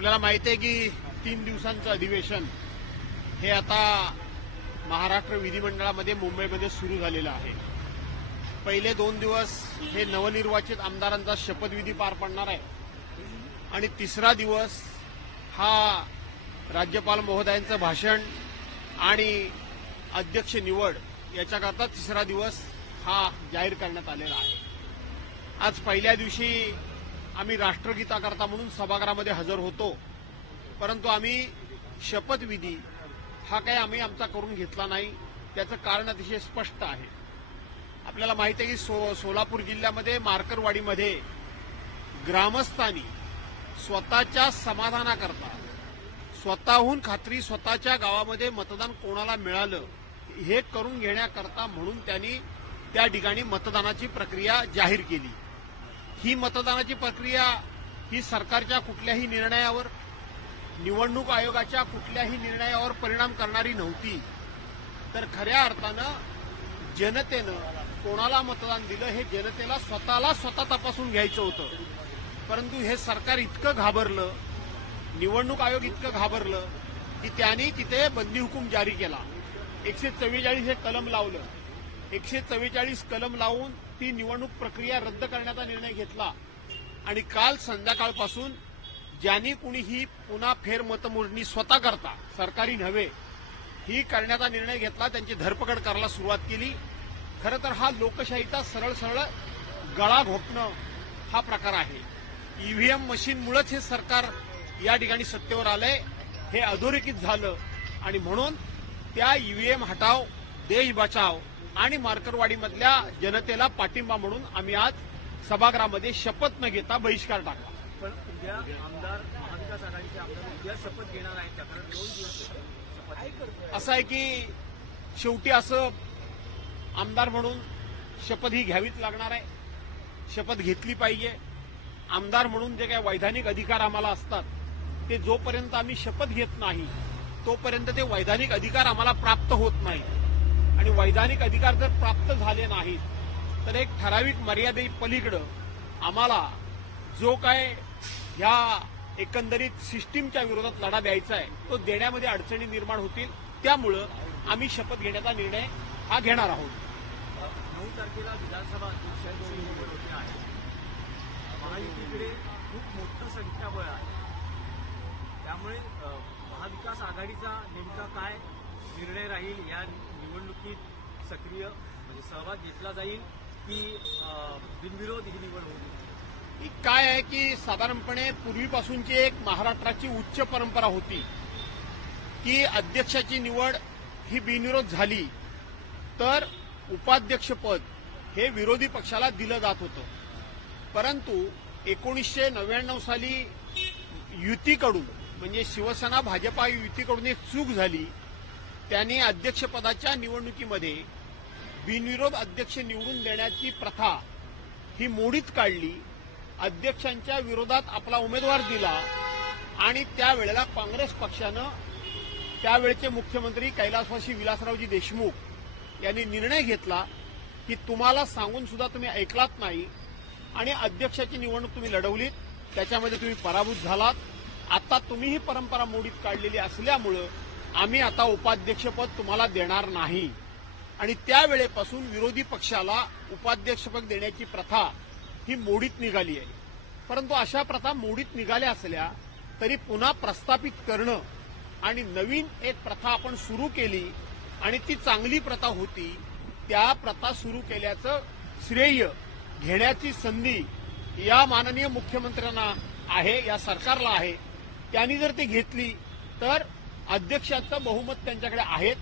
आपल्याला माहिती आहे की 3 दिवसांचं अधिवेशन हे आता महाराष्ट्र विधिमंडळामध्ये मुंबईमध्ये सुरू झालेलं आहे। पहिले 2 दिवस हे नवनिर्वाचित आमदारांचा शपथविधी पार पडणार आहे आणि तिसरा दिवस हा राज्यपाल महोदयांचं भाषण आणि अध्यक्ष निवड याच्याकरता तिसरा दिवस हा जाहीर करण्यात आलेला आहे। आज पहिल्या दिवशी आम्ही राष्ट्रगीताकरता म्हणून सभागृहामध्ये हजर होतो, परंतु आम्ही शपथविधी हा काही आम्ही आमचा करून घेतला नाही। त्याचं कारण अतिशय स्पष्ट आहे। आपल्याला माहिती आहे की सोलापूर जिल्ह्यामध्ये मार्करवाडीमध्ये ग्रामस्थांनी स्वतःच्या समाधानाकरता स्वतःहून खात्री स्वतःच्या गावामध्ये मतदान कोणाला मिळालं हे करून घेण्याकरता म्हणून त्यांनी त्या ठिकाणी मतदानाची प्रक्रिया जाहीर केली। ही मतदानाची प्रक्रिया ही सरकारच्या कुठल्याही निर्णयावर, निवडणूक आयोगाच्या कुठल्याही निर्णयावर परिणाम करणारी नव्हती, तर खऱ्या अर्थानं जनतेनं कोणाला मतदान दिलं हे जनतेला स्वतः तपासून घ्यायचं होतं। परंतु हे सरकार इतकं घाबरलं, निवडणूक आयोग इतकं घाबरलं की त्यांनी तिथे बंदी हुकूम जारी केला। 144 हे कलम लावलं। 144 कलम लावून ती निवडणूक प्रक्रिया रद्द करण्याचा निर्णय घेतला आणि काल संध्याकाळपासून ज्यांनी कुणी ही पुन्हा फेरमतमोजणी स्वतः करता, सरकारी नव्हे, ही करण्याचा निर्णय घेतला त्यांची धरपकड करायला सुरुवात केली। खरं तर हा लोकशाहीचा सरळ गळा घोटणं हा प्रकार आहे। ईव्हीएम मशीनमुळेच हे सरकार या ठिकाणी सत्तेवर आलंय, हे अधोरेखित झालं आणि म्हणून त्या ईव्हीएम हटाव, देश बचाव आणि मार्करवाडीमधल्या जनतेला पाठिंबा म्हणून आम्ही आज सभागृहामध्ये शपथ न घेता बहिष्कार टाकला। पण उद्या आमदार महाविकास आघाडीचे आमदार उद्या शपथ घेणार आहेत, त्याकडे 2 दिवस असं आहे की शेवटी असं आमदार म्हणून शपथ ही घ्यावीच लागणार आहे, शपथ घेतली पाहिजे। आमदार म्हणून जे काही वैधानिक अधिकार आम्हाला असतात ते जोपर्यंत आम्ही शपथ घेत नाही तोपर्यंत ते वैधानिक अधिकार आम्हाला प्राप्त होत नाही आणि वैधानिक अधिकार जर प्राप्त झाले नाहीत तर एक ठराविक मर्यादे पलीकडे आम्हाला जो काय ह्या एकंदरीत सिस्टीमच्या विरोधात लढा द्यायचा आहे तो देण्यामध्ये अडचणी निर्माण होतील। त्यामुळं आम्ही शपथ घेण्याचा निर्णय हा घेणार आहोत। 9 तारखेला विधानसभा अध्यक्षांची निवड होते आहे। महायुतीकडे खूप मोठं संख्याबळ आहे, त्यामुळे महाविकास आघाडीचा नेमका काय निर्णय राहील, या निवडणुकीत सक्रिय म्हणजे सहभाग घेतला जाईल की बिनविरोध ही निवड होईल? काय आहे की साधारणपणे पूर्वीपासूनची एक महाराष्ट्राची उच्च परंपरा होती की अध्यक्षाची निवड ही बिनविरोध झाली तर उपाध्यक्षपद हे विरोधी पक्षाला दिलं जात होतं। परंतु 1999 साली युतीकडून म्हणजे शिवसेना भाजपा युतीकडून एक चूक झाली। त्यांनी अध्यक्षपदाच्या निवडणुकीमध्ये बिनविरोध अध्यक्ष निवडून देण्याची प्रथा ही मोडीत काढली। अध्यक्षांच्या विरोधात आपला उमेदवार दिला आणि त्यावेळेला काँग्रेस पक्षानं त्यावेळचे मुख्यमंत्री कैलासवासी विलासरावजी देशमुख यांनी निर्णय घेतला की तुम्हाला सांगून सुद्धा तुम्ही ऐकलात नाही आणि अध्यक्षाची निवडणूक तुम्ही लढवलीत, त्याच्यामध्ये तुम्ही पराभूत झालात। आता तुम्ही ही परंपरा मोडीत काढलेली असल्यामुळं आम्ही आता उपाध्यक्षपद तुम्हाला देणार नाही आणि त्यावेळेपासून विरोधी पक्षाला उपाध्यक्षपद देण्याची प्रथा ही मोडीत निघाली आहे। परंतु अशा प्रथा मोडीत निघाल्या असल्या तरी पुन्हा प्रस्थापित करणं आणि नवीन एक प्रथा आपण सुरू केली आणि ती चांगली प्रथा होती, त्या प्रथा सुरू केल्याचं श्रेय घेण्याची संधी या माननीय मुख्यमंत्र्यांना आहे, या सरकारला आहे। त्यांनी जर ती घेतली तर अध्यक्षाचं बहुमत त्यांच्याकडे आहेच,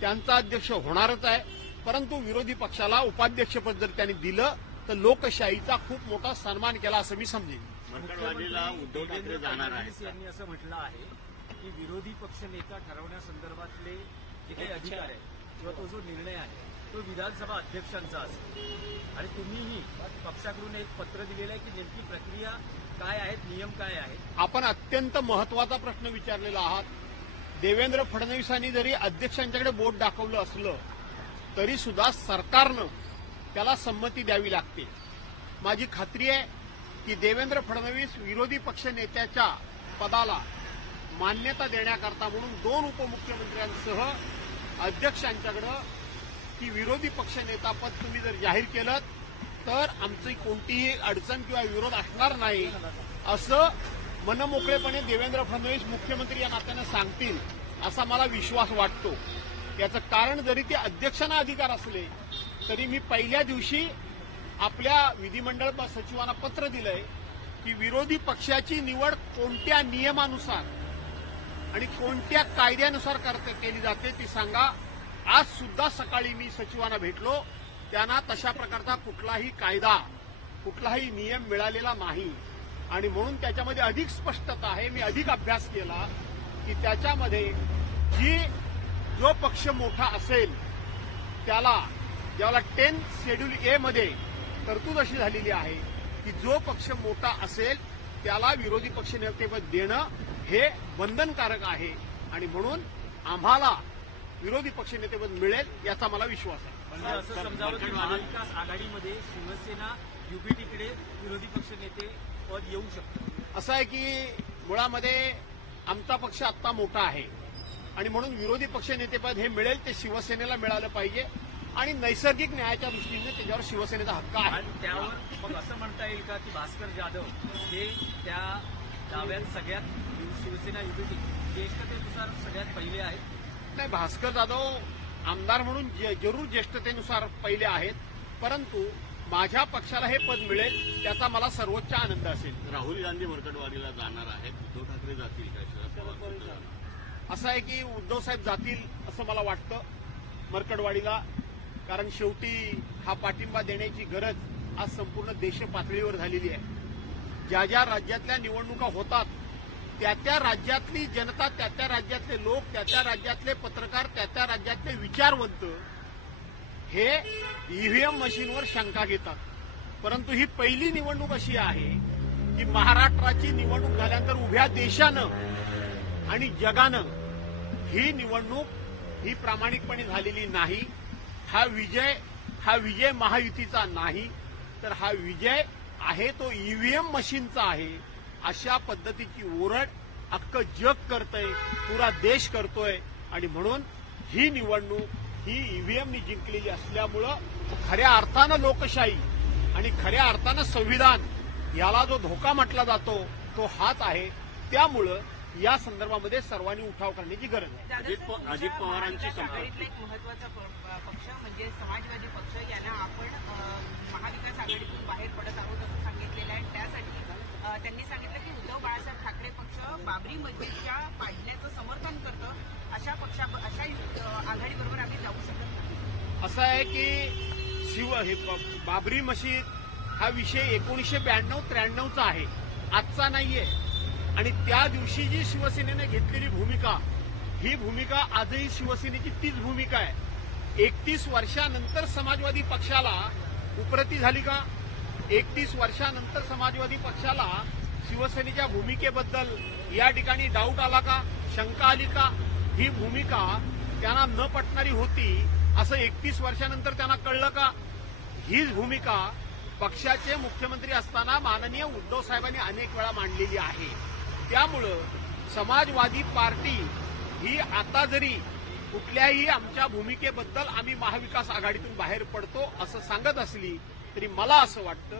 त्यांचा अध्यक्ष होणारच आहे। परंतु विरोधी पक्षाला उपाध्यक्षपद जर त्यांनी दिलं तर लोकशाहीचा खूप मोठा सन्मान केला असं मी समजेन। मुख्यमंत्र्यांना उद्धव ठाकरे जाणार आहेत यांनी असं म्हटलं आहे की विरोधी पक्षनेता ठरवण्यासंदर्भातले जे काही अधिकार आहे किंवा तो जो निर्णय आहे तो विधानसभा अध्यक्षांचा असेल आणि तुम्हीही पक्षाकडून एक पत्र दिलेलं आहे की नेमकी प्रक्रिया काय आहेत, नियम काय आहेत? आपण अत्यंत महत्वाचा प्रश्न विचारलेला आहात। देवेंद्र फडणवीसांनी जरी अध्यक्षांच्याकडे बोट दाखवलं असलं तरी सुद्धा सरकारनं त्याला संमती द्यावी लागते। माझी खात्री आहे की देवेंद्र फडणवीस विरोधी पक्ष नेत्याच्या पदाला मान्यता देण्याकरता म्हणून 2 उपमुख्यमंत्र्यांसह अध्यक्षांच्याकडं की विरोधी पक्षनेता पद तुम्ही जर जाहीर केलं तर आमची कोणतीही अडचण किंवा विरोध असणार नाही असं मनमोकळेपणे देवेंद्र फडणवीस मुख्यमंत्री या नात्यानं सांगतील असा मला विश्वास वाटतो. याचं कारण जरी ते अध्यक्षांना अधिकार असले तरी मी पहिल्या दिवशी आपल्या विधिमंडळ सचिवांना पत्र दिलंय की विरोधी पक्षाची निवड कोणत्या नियमानुसार आणि कोणत्या कायद्यानुसार केली जाते ती सांगा. आज सुद्धा सकाळी मी सचिवांना भेटलो, त्यांना तशा प्रकारचा कुठलाही कायदा कुठलाही नियम मिळालेला नाही आणि म्हणून त्याच्यामध्ये अधिक स्पष्टता आहे. मी अधिक अभ्यास केला की त्याच्यामध्ये जो पक्ष मोठा असेल त्याला ज्याला 10 शेड्यूल ए मध्ये तरतूद अशी झालेली आहे की जो पक्ष मोठा असेल त्याला विरोधी पक्षनेतेपद देणं हे बंधनकारक आहे आणि म्हणून आम्हाला विरोधी पक्षनेतेपद मिळेल याचा मला विश्वास आहे. म्हणजे असं समजावं की महाविकास आघाडीमध्ये शिवसेना युपीटीकडे विरोधी पक्षनेते पद येऊ शकतं. असं आहे की मुळामध्ये आमचा पक्ष आत्ता मोठा आहे आणि म्हणून विरोधी पक्षनेतेपद हे मिळेल ते शिवसेनेला मिळालं पाहिजे आणि नैसर्गिक न्यायाच्या दृष्टीने त्याच्यावर शिवसेनेचा हक्क आहे. आणि त्यावर मग असं म्हणता येईल का की भास्कर जाधव हे त्या दाव्यात सगळ्यात शिवसेना युपीटी ज्येष्ठतेनुसार सगळ्यात पहिले आहेत? नाही, भास्कर जाधव आमदार म्हणून जरूर ज्येष्ठतेनुसार पहिले आहेत, परंतु माझ्या पक्षाला हे पद मिळेल त्याचा मला सर्वोच्च आनंद असेल. राहुल गांधी मरकटवाडीला जाणार आहेत, उद्धव ठाकरे जातील का? शरद पवार असं आहे की उद्धव साहेब जातील असं मला वाटतं मरकटवाडीला, कारण शेवटी हा पाठिंबा देण्याची गरज आज संपूर्ण देश पातळीवर झालेली आहे. ज्या राज्यातल्या निवडणुका होतात त्या राज्यातली जनता, त्या राज्यातले लोक, त्या राज्यातले पत्रकार, त्या राज्यातले विचारवंत हे ईव्हीएम मशीनवर शंका घेतात. परंतु ही पहिली निवडणूक अशी आहे की महाराष्ट्राची निवडणूक झाल्यानंतर उभ्या देशानं आणि जगानं ही निवडणूक ही प्रामाणिकपणे झालेली नाही. हा विजय महायुतीचा नाही, तर हा विजय आहे तो ईव्हीएम मशीनचा आहे. अशा पद्धतीची ओरड अख्खं जग करतंय, पुरा देश करतोय आणि म्हणून ही निवडणूक ही ईव्हीएमनी जिंकलेली असल्यामुळं खऱ्या अर्थानं लोकशाही आणि खऱ्या अर्थानं संविधान याला जो धोका म्हटला जातो तो हाच आहे. त्यामुळं या संदर्भामध्ये सर्वांनी उठाव करण्याची गरज आहे. अजित पवारांची आघाडीतला एक महत्वाचा पक्ष म्हणजे समाजवादी पक्ष यांना आपण महाविकास आघाडीतून बाहेर पडत आहोत असं सांगितलेलं आहे. त्यासाठी त्यांनी सांगितलं की उद्धव बाळासाहेब ठाकरे पक्ष बाबरी मस्जिदच्या पाडण्याचं समर्थन करतं, अशा आघाडीबरोबर आम्ही जाऊ शकत नाही. असं आहे की बाबरी मशीद हा विषय 1992-93चा आहे, आजचा नाहीये. आणि त्या दिवशी जी शिवसेनेने घेतलेली भूमिका ही भूमिका आजही शिवसेनेची तीच भूमिका आहे. 31 वर्षानंतर समाजवादी पक्षाला उपरती झाली का? 31 वर्षानंतर समाजवादी पक्षाला शिवसेनेच्या भूमिकेबद्दल या ठिकाणी डाऊट आला का? शंका आली का? ही भूमिका त्यांना न पटणारी होती असं 31 वर्षानंतर त्यांना कळलं का? हीच भूमिका पक्षाचे मुख्यमंत्री असताना माननीय उद्धव साहेबांनी अनेक वेळा मांडलेली आहे. त्यामुळं समाजवादी पार्टी ही आता जरी कुठल्याही आमच्या भूमिकेबद्दल आम्ही महाविकास आघाडीतून बाहेर पडतो असं सांगत असली तरी मला असं वाटतं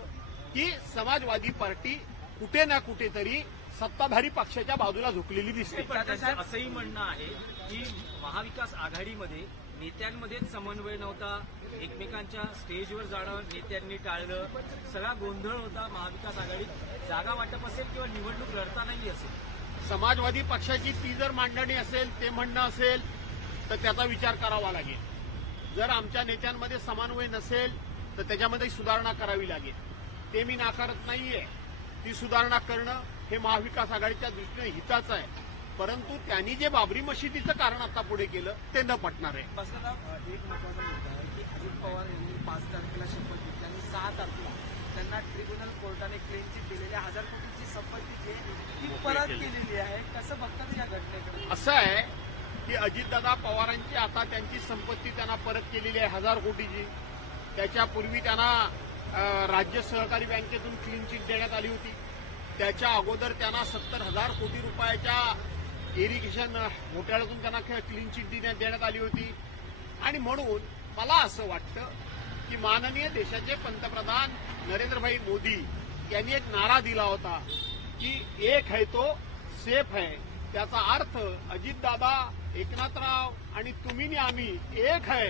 की समाजवादी पार्टी कुठे ना कुठेतरी सत्ताधारी पक्षाच्या बाजूला झुकलेली दिसते. त्याचं असंही म्हणणं आहे की महाविकास आघाडीमध्ये नेत्यांमध्येच समन्वय नव्हता, एकमेकांच्या स्टेजवर जाणं नेत्यांनी टाळलं, सगळा गोंधळ होता. महाविकास आघाडीत जागा वाटप असेल किंवा निवडणूक लढतानाही असेल, समाजवादी पक्षाची ती जर मांडणी असेल, ते म्हणणं असेल तर त्याचा विचार करावा लागेल. जर आमच्या नेत्यांमध्ये समन्वय नसेल तर त्याच्यामध्ये सुधारणा करावी लागेल. ते मी नाकारत नाहीये. ती सुधारणा करणं हे महाविकास आघाडीच्या दृष्टीने हिताचं आहे. परंतु त्यांनी जे बाबरी मशिदीचं कारण आता पुढे केलं ते न पटणार आहे. एक महत्वाचा मुद्दा आहे की अजित पवार यांनी 5 तारखेला शपथ घेतली आणि 6 तारखेला त्यांना ट्रिब्युनल कोर्टाने क्लीन चिट दिलेली 1000 कोटीची संपत्ती जी ती परत केलेली आहे. कसं बघतात या घटनेकडे? असं आहे की अजितदादा पवारांची आता त्यांची संपत्ती त्यांना परत केलेली आहे 1000 कोटीची. त्याच्यापूर्वी त्यांना राज्य सहकारी बँकेतून क्लीन चिट देण्यात आली होती. त्याच्या अगोदर त्यांना 70,000 कोटी रुपयाच्या इरिगेशन घोटाळ्यातून त्यांना क्लीन चिट देण्यात आली होती. आणि म्हणून मला असं वाटतं की माननीय देशाचे पंतप्रधान नरेंद्रभाई मोदी यांनी एक नारा दिला होता की एक है तो सेफ है. त्याचा अर्थ अजितदादा, एकनाथराव आणि तुम्ही आणि आम्ही एक है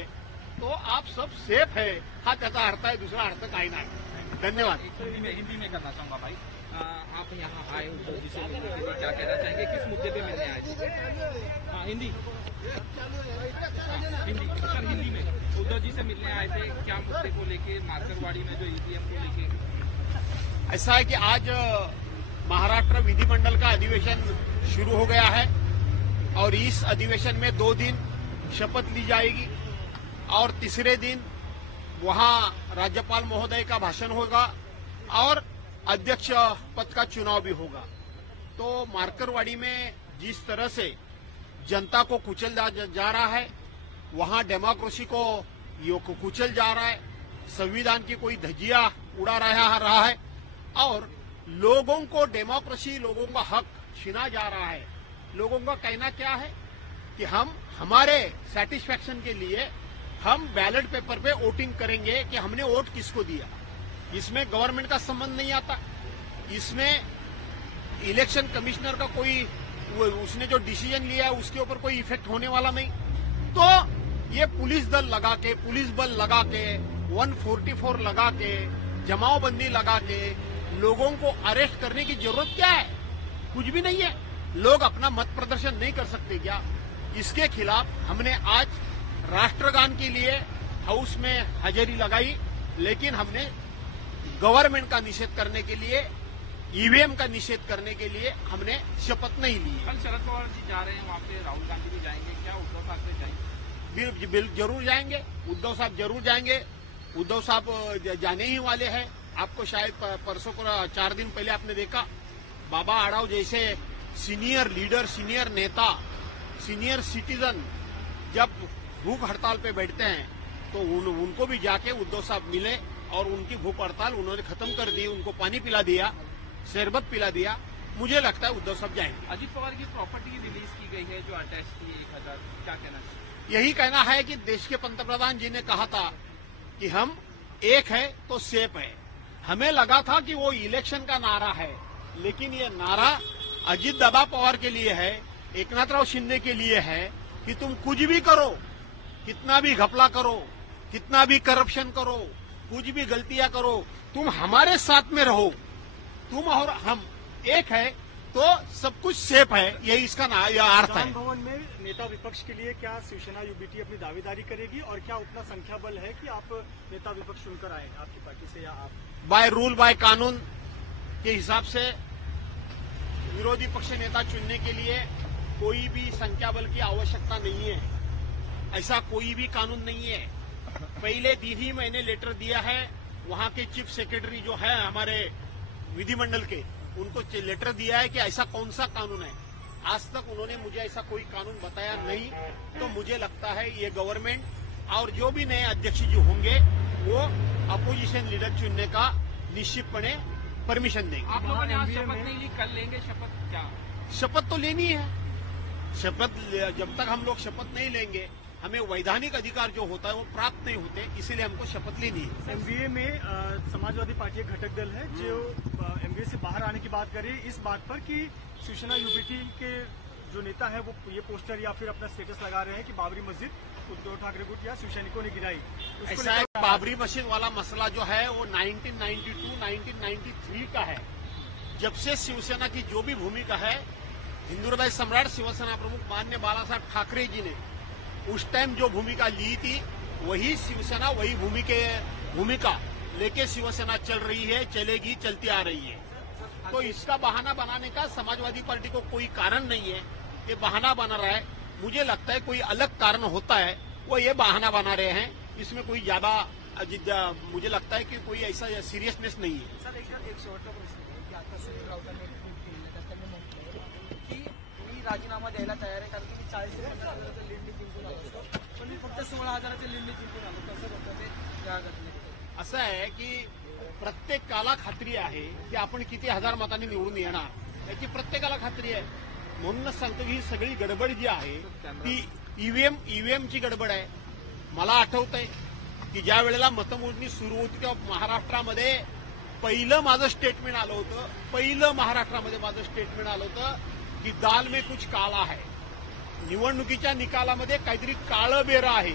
तो आप सब सेफ है, हा त्याचा अर्थ आहे. दुसरा अर्थ काही नाही. धन्यवाद. हिंदी में करना चाहूंगा भाई. आप यहाँ आए उद्धव जी से मिलने के लिए, क्या कहना चाहेंगे, किस मुद्दे पे मिलने आए थे? हाँ, हिंदी सर, हिंदी में उद्धव जी से मिलने आए थे, क्या मुद्दे को लेके, मार्करवाड़ी में जो ईवीएम को लेके? ऐसा है कि आज महाराष्ट्र विधिमंडल का अधिवेशन शुरू हो गया है और इस अधिवेशन में 2 दिन शपथ ली जाएगी और तीसरे दिन वहां राज्यपाल महोदय का भाषण होगा और अध्यक्ष पद का चुनाव भी होगा. तो मार्करवाड़ी में जिस तरह से जनता को कुचल जा रहा है, वहां डेमोक्रेसी को कुचल जा रहा है, संविधान की कोई धज्जियां उड़ा रहा है और लोगों को डेमोक्रेसी, लोगों का हक छीना जा रहा है. लोगों का कहना क्या है कि हम हमारे सेटिस्फैक्शन के लिए हम बैलेट पेपर पे वोटिंग करेंगे कि हमने वोट किसको दिया. इसमें गवर्नमेंट का संबंध नहीं आता. इसमें इलेक्शन कमिश्नर का कोई उसने जो डिसीजन लिया है उसके ऊपर कोई इफेक्ट होने वाला नहीं. तो ये पुलिस बल लगा के 144 लगा के जमावबंदी लगा के लोगों को अरेस्ट करने की जरूरत क्या है? कुछ भी नहीं है. लोग अपना मत प्रदर्शन नहीं कर सकते क्या? इसके खिलाफ हमने आज राष्ट्रगान के लिए हाउस में हाजिरी लगाई, लेकिन हमने गवर्नमेंट का निषेध करने के लिए, ईवीएम का निषेध करने के लिए हमने शपथ नहीं ली. कल शरद पवार जी जा रहे हैं वहाँ पे, राहुल गांधी भी जाएंगे, क्या उद्धव ठाकरे जाएंगे? जरूर जाएंगे. उद्धव साहब जरूर जाएंगे. उद्धव साहब जाने ही वाले हैं. आपको शायद परसों को 4 दिन पहले आपने देखा, बाबा आड़ाव जैसे सीनियर लीडर, सीनियर नेता, सीनियर सिटीजन जब भूख हड़ताल पे बैठते हैं तो उनको भी जाके उद्धव साहब मिले और उनकी भूख हड़ताल उन्होंने खत्म कर दी. उनको पानी पिला दिया, शरबत पिला दिया. मुझे लगता है उद्धव साहब जाएंगे. अजित पवार की प्रॉपर्टी रिलीज की गई है जो अटैच थी 1000, क्या कहना चाहिए? यही कहना है कि देश के पंतप्रधान जी ने कहा था कि हम एक है तो सेफ है. हमें लगा था कि वो इलेक्शन का नारा है, लेकिन ये नारा अजित दादा पवार के लिए है, एकनाथराव शिंदे के लिए है कि तुम कुछ भी करो, कितना भी घपला करो, कितना भी करप्शन करो, कुछ भी गलतियां करो, तुम हमारे साथ में रहो. तुम और हम एक है तो सब कुछ सेफ है. यही इसका अर्थ है. विधान भवन में नेता विपक्ष के लिए क्या शिवसेना यूबीटी अपनी दावेदारी करेगी और क्या उतना संख्या बल है कि आप नेता विपक्ष चुनकर आए आपकी पार्टी से, या आप बाय रूल बाय कानून के हिसाब से विरोधी पक्ष नेता चुनने के लिए कोई भी संख्या बल की आवश्यकता नहीं है. ऐसा कोई भी कानून नहीं है. पहले दिन ही मैंने लेटर दिया है वहां के चीफ सेक्रेटरी जो है हमारे विधिमंडल के, उनको लेटर दिया है कि ऐसा कौन सा कानून है. आज तक उन्होंने मुझे ऐसा कोई कानून बताया नहीं. तो मुझे लगता है ये गवर्नमेंट और जो भी नए अध्यक्ष जी होंगे वो अपोजिशन लीडर चुनने का निश्चितपणे परमिशन देंगे. आप लोगों ने आज शपथ नहीं ली, कल लेंगे शपथ? क्या शपथ तो लेनी है. शपथ जब तक हम लोग शपथ नहीं लेंगे हमें वैधानिक अधिकार जो होता है वो प्राप्त नहीं होते, इसीलिए हमको शपथ लेनी है. एमवीए में समाजवादी पार्टी एक घटक दल है जो एमवीए से बाहर आने की बात कर रही है, इस बात पर कि शिवसेना यूबीटी के जो नेता है वो ये पोस्टर या फिर अपना स्टेटस लगा रहे हैं कि बाबरी मस्जिद उद्धव ठाकरे गुट या शिवसैनिकों ने गिराई. ऐसा है, बाबरी मस्जिद वाला मसला जो है वो 1992-1993 का है. जब से शिवसेना की जो भी भूमिका है, हिंदू हृदय सम्राट शिवसेना प्रमुख माननीय बाला साहब ठाकरे जी ने उस टाइम जो भूमिका ली थी, वही शिवसेना वही भूमिका लेके शिवसेना चल रही है, चलेगी, चलती आ रही है. तो इसका बहाना बनाने का समाजवादी पार्टी को कोई कारण नहीं है. ये बहाना बना रहा है. मुझे लगता है कोई अलग कारण होता है, वो ये बहाना बना रहे हैं. इसमें कोई ज्यादा मुझे लगता है कि कोई ऐसा सिरियसनेस नहीं है. सर एक शेवटचा प्रश्न आहे की आता सुनील राऊतांनी एक ट्विट केलेलं त्यात त्यांनी म्हटलं की मी राजीनामा द्यायला तयार आहे कारण की मी 40 ते 50,000चं लीडनी जिंकून आलो होतो, पण मी फक्त 16,000चं लीडनी जिंकून आलो. कसं होतं ते त्या घटनेत? असं आहे की प्रत्येकाला खात्री आहे की आपण किती हजार मतांनी निवडून येणार याची प्रत्येकाला खात्री आहे. म्हणूनच सांगतो की ही सगळी गडबड जी आहे ती ईव्हीएमची गडबड आहे. मला आठवतंय की ज्या वेळेला मतमोजणी सुरू होती तेव्हा महाराष्ट्रामध्ये पहिलं माझं स्टेटमेंट आलं होतं. महाराष्ट्रामध्ये माझं स्टेटमेंट आलं होतं की दाल में कुछ काला है. निवडणुकीच्या निकालामध्ये काहीतरी काळं बेरं आहे.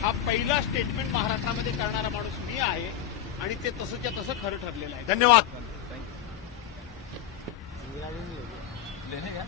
हा पहिला स्टेटमेंट महाराष्ट्रामध्ये करणारा माणूस मी आहे आणि ते तसंच्या तसं खरं ठरलेलं आहे. धन्यवाद. लेने का